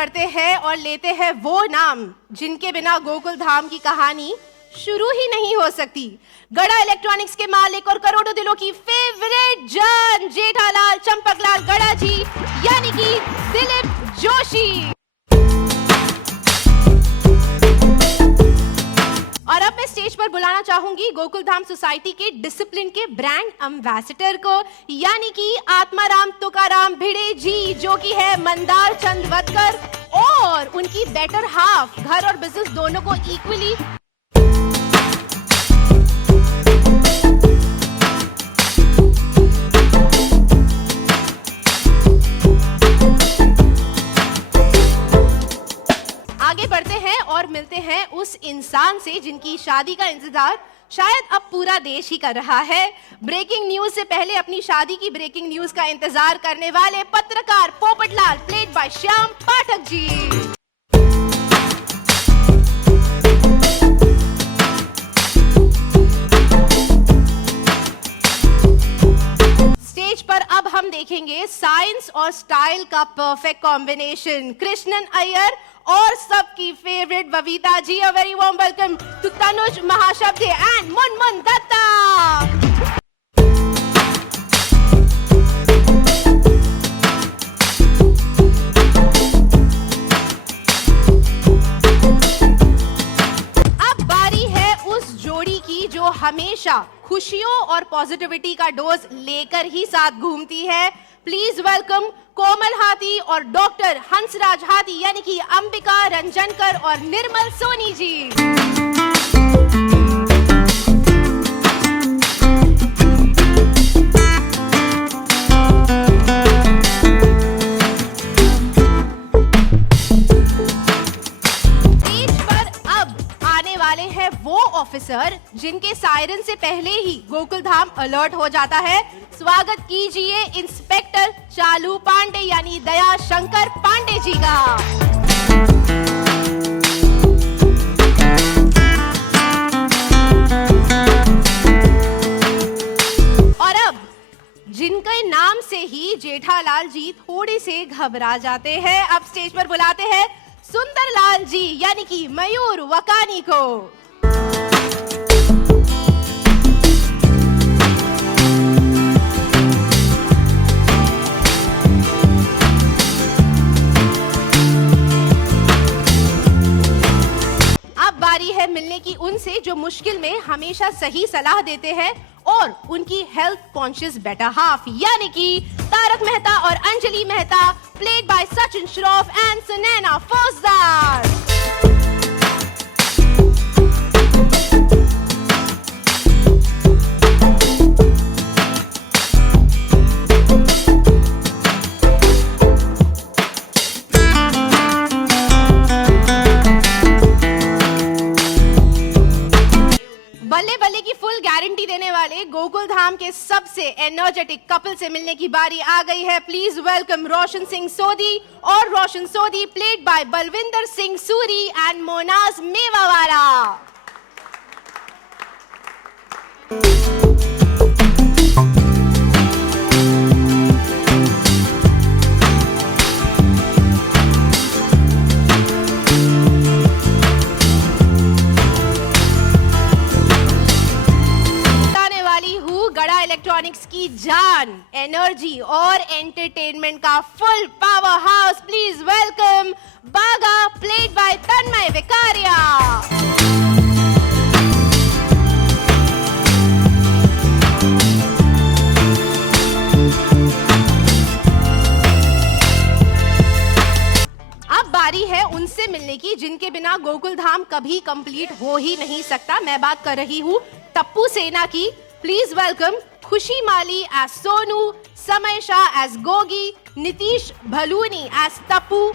बढ़ते हैं और लेते हैं वो नाम जिनके बिना गोकुल धाम की कहानी शुरू ही नहीं हो सकती। गड़ा इलेक्ट्रॉनिक्स के मालिक और करोड़ों दिलों की फेवरेट जान जेठालाल चंपकलाल गड़ा जी यानी कि दिलीप जोशी। और अब मैं स्टेज पर बुलाना चाहूंगी गोकुल धाम सोसाइटी के डिसिप्लिन के ब्रांड एम्बेसडर को यानी कि आत्माराम तुकाराम भिड़े जी, जो कि है मंदार चंद वतकर, और उनकी बेटर हाफ घर और बिजनेस दोनों को इक्वली आगे बढ़ते हैं और मिलते हैं उस इंसान से जिनकी शादी का इंतजार शायद अब पूरा देश ही कर रहा है। ब्रेकिंग न्यूज से पहले अपनी शादी की ब्रेकिंग न्यूज का इंतजार करने वाले पत्रकार Popatlal, played by Shyam Pathak ji. Stage पर अब हम देखेंगे साइंस और स्टाइल का परफेक्ट कॉम्बिनेशन, कृष्णन अय्यर और सबकी favourite Babita ji. A very warm welcome to Tanuj Mahashabde and Munmun Datta. अब बारी है उस जोड़ी की जो हमेशा खुशियों और पॉजिटिविटी का डोज लेकर ही साथ घूमती है। प्लीज वेलकम कोमल हाथी और डॉक्टर हंसराज हाथी यानी कि अंबिका रंजनकर और निर्मल सोनी जी। स्टेज पर अब आने वाले हैं वो ऑफिसर जिनके सायरन से पहले ही गोकुल धाम अलर्ट हो जाता है। स्वागत कीजिए इंस्पेक्टर चालू पांडे यानी दया शंकर पांडे जी का। और अब जिनके नाम से ही जेठालाल जी थोड़े से घबरा जाते हैं, अब स्टेज पर बुलाते हैं सुंदरलाल जी यानी कि मयूर वकानी को। बारी है मिलने की उनसे जो मुश्किल में हमेशा सही सलाह देते हैं और उनकी हेल्थ कॉन्शियस बेटर हाफ यानी कि तारक मेहता और Anjali Mehta, played by Sachin Shroff and Sunaina फौजदार। बल्ले बल्ले की फुल गारंटी देने वाले गोकुल धाम के सबसे एनर्जेटिक कपल से मिलने की बारी आ गई है। प्लीज वेलकम रोशन सिंह सोधी और Roshan Sodhi, played by Balwinder Singh Suri and Monaz Mevawala. Electronics की जान, एनर्जी और एंटरटेनमेंट का full power house, please welcome Bagha, played by Tanmay Vekaria. अब बारी है उनसे मिलने की जिनके बिना गोकुल धाम कभी कंप्लीट हो ही नहीं सकता। मैं बात कर रही हूँ टप्पू सेना की। प्लीज वेलकम खुशी माली एज सोनू, समय शाह एज गोगी, नीतीश भलूनी एज टप्पू।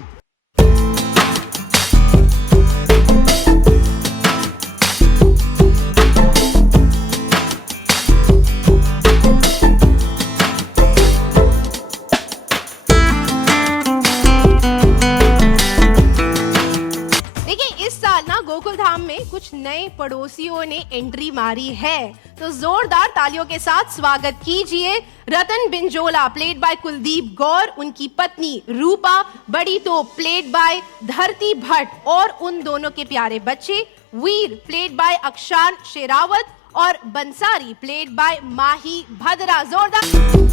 देखिए इस साल ना गोकुल धाम में कुछ कुछ नए पड़ोसियों ने एंट्री मारी है, तो जोरदार तालियों के साथ स्वागत कीजिए रतन बिंजोला प्लेड बाय कुलदीप गौर, उनकी पत्नी रूपा, बड़ी तो प्लेड बाय धरती भट्ट और उन दोनों के प्यारे बच्चे वीर प्लेड बाय अक्षान शेरावत और बंसारी प्लेड बाय माही भद्रा। जोरदार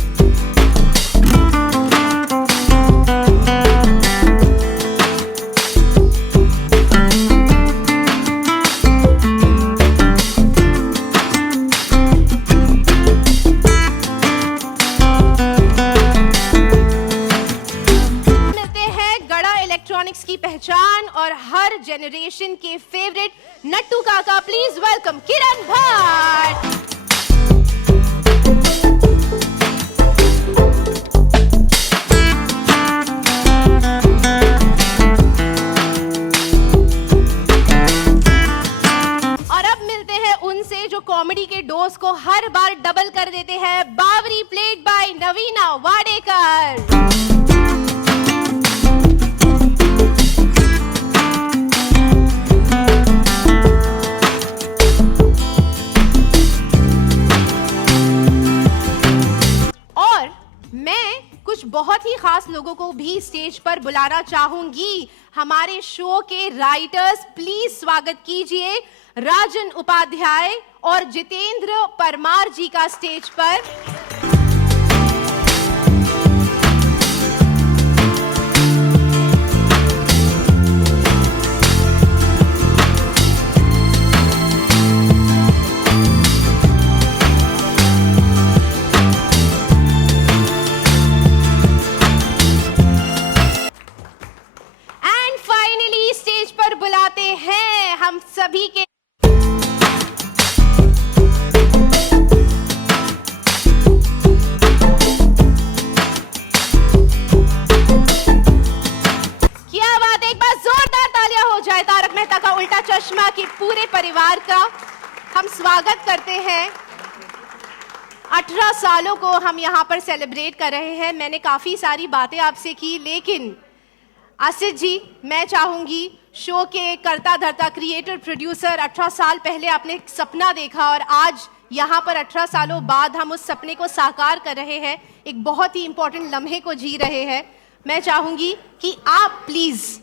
की पहचान और हर जनरेशन के फेवरेट नट्टू काका, प्लीज वेलकम किरण भट्ट। और अब मिलते हैं उनसे जो कॉमेडी के डोज को हर बार डबल कर देते हैं, बावरी प्लेड बाय नवीना वाडेकर। बहुत ही खास लोगों को भी स्टेज पर बुलाना चाहूंगी, हमारे शो के राइटर्स। प्लीज स्वागत कीजिए राजन उपाध्याय और जितेंद्र परमार जी का स्टेज पर। बुलाते हैं हम सभी के क्या बात, एक बार जोरदार तालियां हो जाए तारक मेहता का उल्टा चश्मा के पूरे परिवार का। हम स्वागत करते हैं। 18 सालों को हम यहाँ पर सेलिब्रेट कर रहे हैं। मैंने काफी सारी बातें आपसे की, लेकिन आसिफ जी, मैं चाहूंगी शो के करता धरता क्रिएटर प्रोड्यूसर, 18 साल पहले आपने एक सपना देखा और आज यहाँ पर 18 सालों बाद हम उस सपने को साकार कर रहे हैं, एक बहुत ही इंपॉर्टेंट लम्हे को जी रहे हैं। मैं चाहूंगी कि आप प्लीज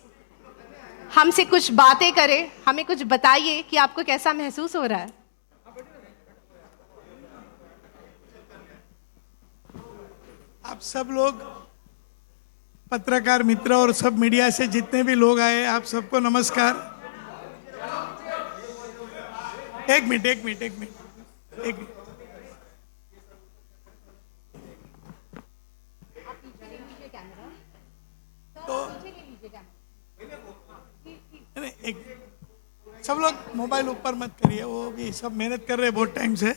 हमसे कुछ बातें करें, हमें कुछ बताइए कि आपको कैसा महसूस हो रहा है। आप सब लोग पत्रकार मित्र और सब मीडिया से जितने भी लोग आए, आप सबको नमस्कार। एक मिनट। तो सब लोग मोबाइल ऊपर मत करिए, वो भी सब मेहनत कर रहे हैं बहुत टाइम से।